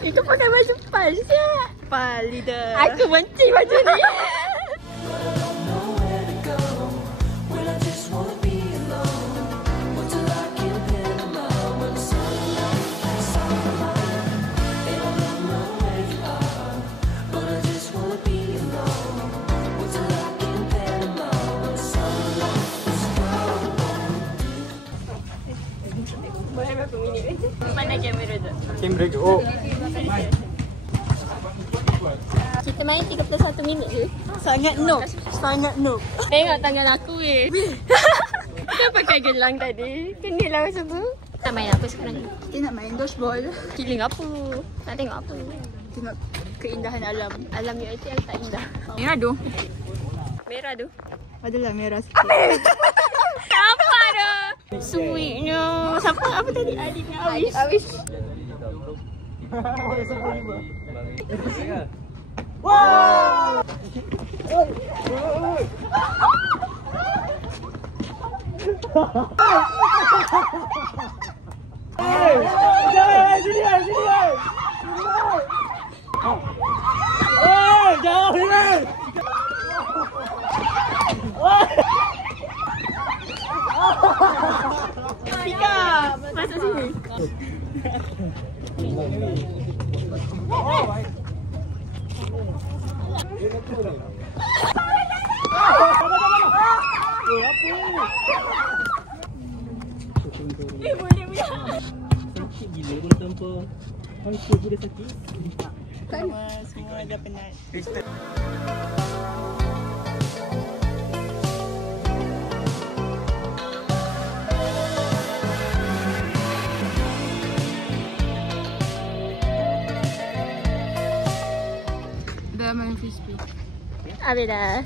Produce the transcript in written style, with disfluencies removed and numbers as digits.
Itu pakai baju pal siap. Pal leader. Aku benci baju ni. Boleh berapa minit? Mana kamera tu? Kamera je. Oh. Kita main 31 minit je. Sangat noob. Sangat noob. Tengok tangan aku weh. Dia pakai gelang tadi. Kenilah macam tu. Nak main apa sekarang? Kita nak main dodgeball. Killing apa? Nak tengok apa? Tengok keindahan alam. Alam UiTM tak indah. Merah tu. Merah tu. Adalah merah sikit. Apa dah? Sweetnya. Siapa? Apa tadi? Adiknya Awis. Awis. Wow! Tika, masuk sini. Boleh punya. Sakit gila boleh tanpa hancur boleh sakit. Semua dah penat. Dah main frisbee. Habis dah.